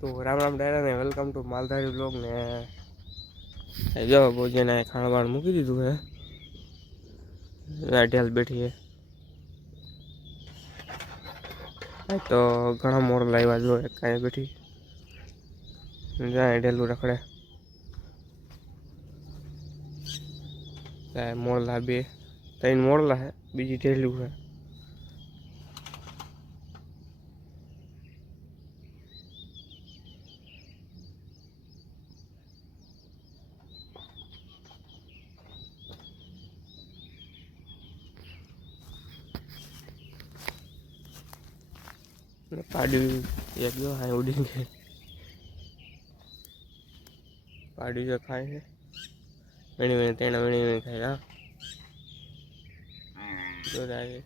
તો રામ રામ ડાયરા ને welcome to Maldhari blog ને જો ભોજન ખાણ બાણ મૂકી દીધું હે ઢેલ બેઠી હે તો ઘણા મોડ લાવ્યા જો કાંઈ બેઠી જાય ઢેલું રખડે મોડલા બે ત્રણ મોડલા હે બીજી ઢેલું હે પાડ્યું એક જો હા ઉડી ગઈ પાડ્યું જો ખાય છે વીણી વીણી તેના વીણી વીણી ખાય હા જોરાય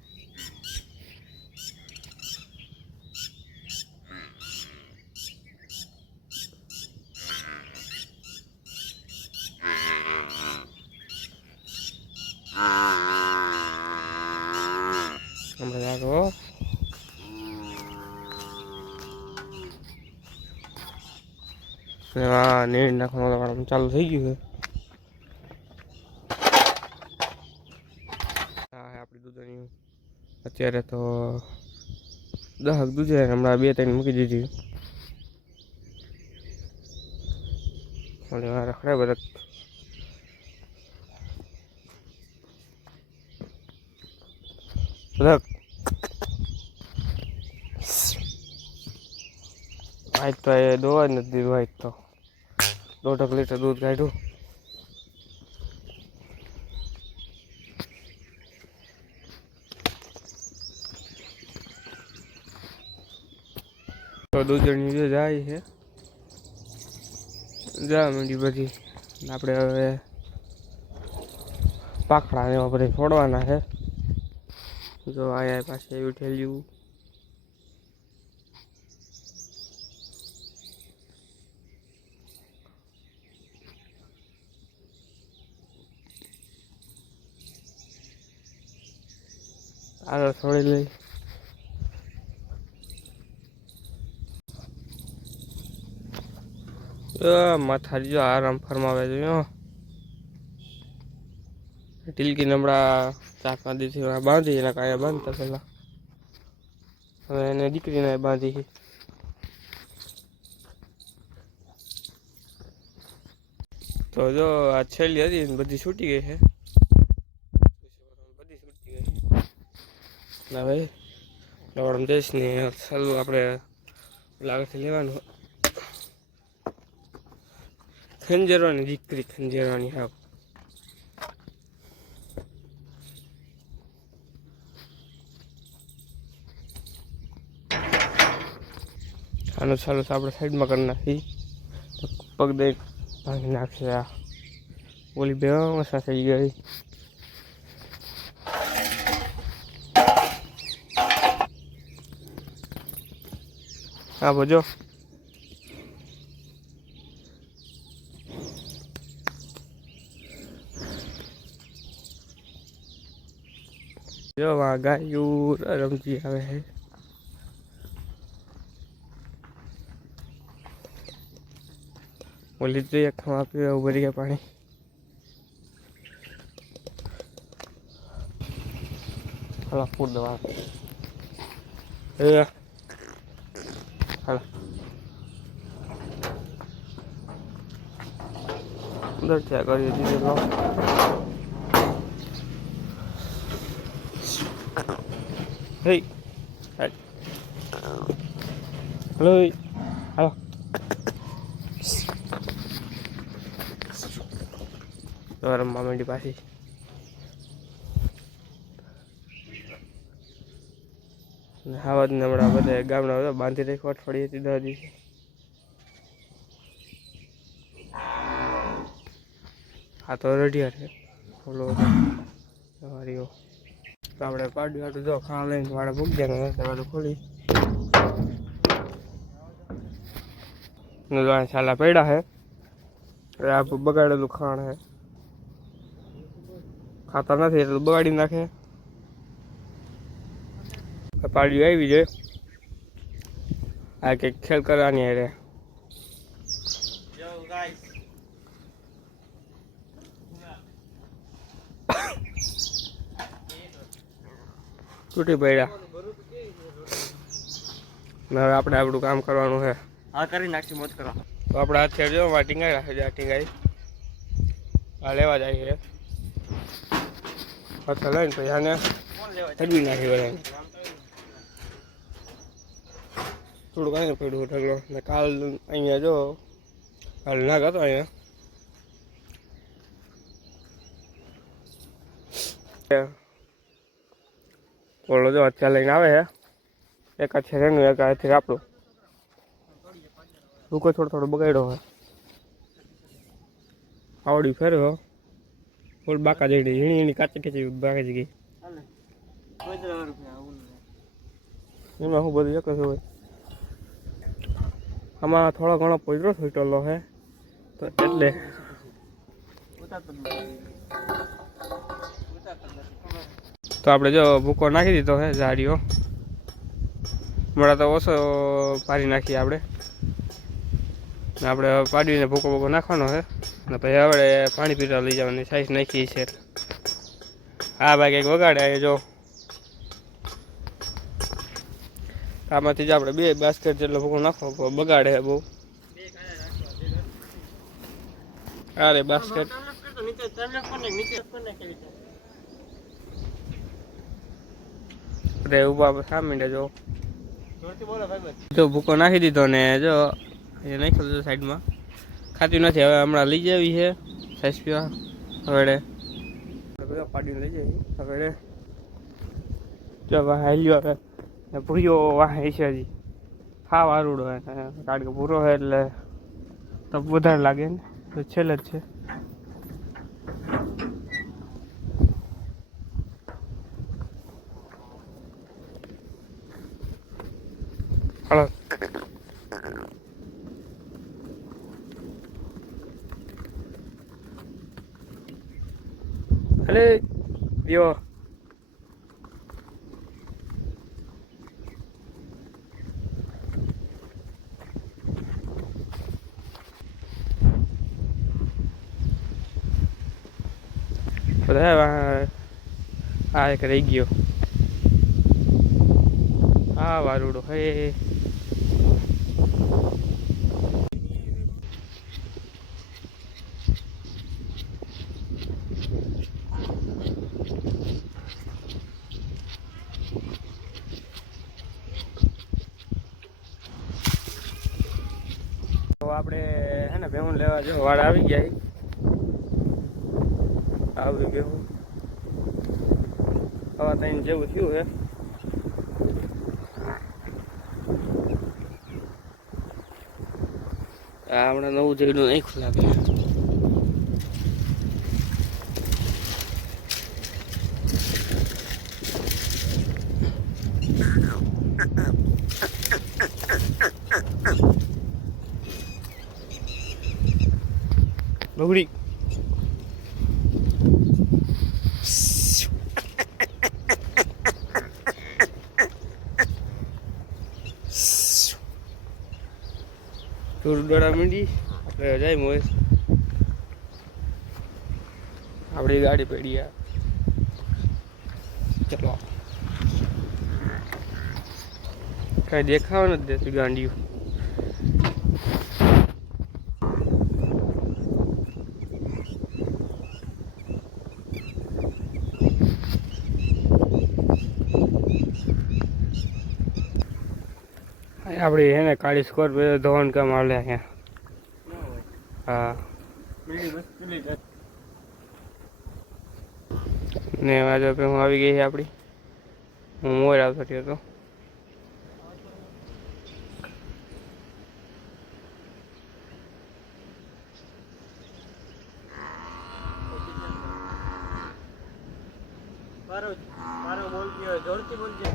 હમણાં લાગો હા નીર નાખવાનું ચાલુ થઈ ગયું છે હા આપણી દૂધની અત્યારે તો 10 દૂધ હમણાં 2-3 મૂકી દીધી રખડે બધા આજ તો એ દોવા જ નથી દીધું આજ તો 1.5 લીટર દૂધ કાઢ્યું તો દૂધની જો જાય છે જા માંડી બધી આપણે હવે પાખડા ને એવા બધા છોડવાના છે જો આયા પાસે એવું ઠેલ્યું આગળ છોડી લઈ માથા જો આરામ ફરમાવે છે ટીલકી નમડા 4-5 દિવસથી બાંધી એના કાંઈ બાંધતા પેલા હવે એને દીકરીને બાંધી તો જો આ છેલ્લી હતી બધી છૂટી ગઈ છે બધી છૂટી ગઈ હવે લવડમ દેશની સલું આપણે લાગથી લેવાનું ખંજરવાની દીકરી ખંજરવાની હા આનું ચાલુ આપણે સાઈડમાં કરી નાખી પગ દઈ ભાંગી નાખશે આ ઓલી બે મસા થઈ ગઈ હા બોજો જો આ ગાયું રમતી આવે છે ઓલી તો એક ખાવા પીવા ઉભરી ગયા પાણી હાલો ફૂડ દવા હાલો અંદર થયા કરી દીધેલો હે હલો હાલો રમવા માંડી પાછી હાવજ ને હમણાં બધા ગામડા બાંધી રાખ્યો અઠવાડિયેથી 10 દિવસે હા તો રેડિયા છે બોલો સવારીઓ તો આપણે પાડ્યું હતું જો ખાવા લઈને વાળા ભૂગ ગયા દરવાજો ખોલી છાલા પડ્યા છે આ બગાડેલું ખાણ છે ખાતા નથી એટલે બગાડી નાખે પાડ્યું આવી જાય આ કંઈક ખેલ કરવાની અરે તૂટી પડ્યા. હવે આપણે આપણું કામ કરવાનું છે. હા કરી નાખી મોત કરો. તો આપણે હાથ જો ટીંગાઈ રાખે છે. આ ટીંગાઈ આ લેવા જાય છે. અચ્છા લઈને પછી આને ઠગવી નાખી બધાને. થોડુંક અહીંયા પડ્યું ઢગલો ને કાલ અહીંયા જો કાલ નાગ હતો અહીંયા. ઓલો જો અત્યારે લઈને આવે છે. એક હાથ છે એનું એક હાથથી આપણું. રૂકો થોડો બગાડ્યો હોય. આવડી ફેર્યો બોલ બાકા જઈ ઝીણી કાચી ખેંચી બાકા જ ગઈ. એમાં શું બધું એક જ હોય. આમાં થોડો ઘણો પોઈરો છૂટેલો છે તો એટલે તો આપણે જો ભૂકો નાખી દીધો છે. ઝાડીઓ હમણાં તો ઓછો પાડી નાખીએ આપણે પાડીને ભૂકો નાખવાનો છે ને પછી હવે પાણી પીવા લઈ જવાની સાઈઝ નાખી છે. આ ભાઈ કંઈક વગાડે જો આમાંથી જ આપણે 2 બાસ્કેટ જેટલો ભૂકો નાખવો બગાડે બહુ. અરે બાસ્કેટ ઉભા સામે જો ભૂકો નાખી દીધો ને જો એ નાખી દીધો સાઈડમાં. ખાતી નથી હવે હમણાં લઈ જવી છે સાઈઝ પીવા. હવે બધા પાડીને લઈ જઈએ. હવે જો હાલ્યો હવે પૂરીઓ વાહે છે હજી હા વારુડો હે કારણ કે પૂરો હોય એટલે તો વધારે લાગે ને તો છેલ્લે જ છે. હલો અરે યો બધા આ એક રહી ગયો. આ વારુડો હે તો આપણે હે ને ભેહું લેવા જો વાળ આવી ગયા. આવી ભેહું હવા તઈને જેવું થયું હે. હમણાં નવું જઈડું નાખ્યું લાગે. બગડી થોડું દોડા માંડી આપણે જાય મોય. આપણી ગાડી પડી ચલો કઈ દેખાવા નથી દેતી ગાંડીઓ. આપડી હે ને કાળી સ્કોર્પિયો ધોવાનું કામ આવે અહીંયા. હા ને આજે હું આવી ગઈ છે આપડી. હું મોર આવતો હતો. મારો બોલ જોરથી બોલજે.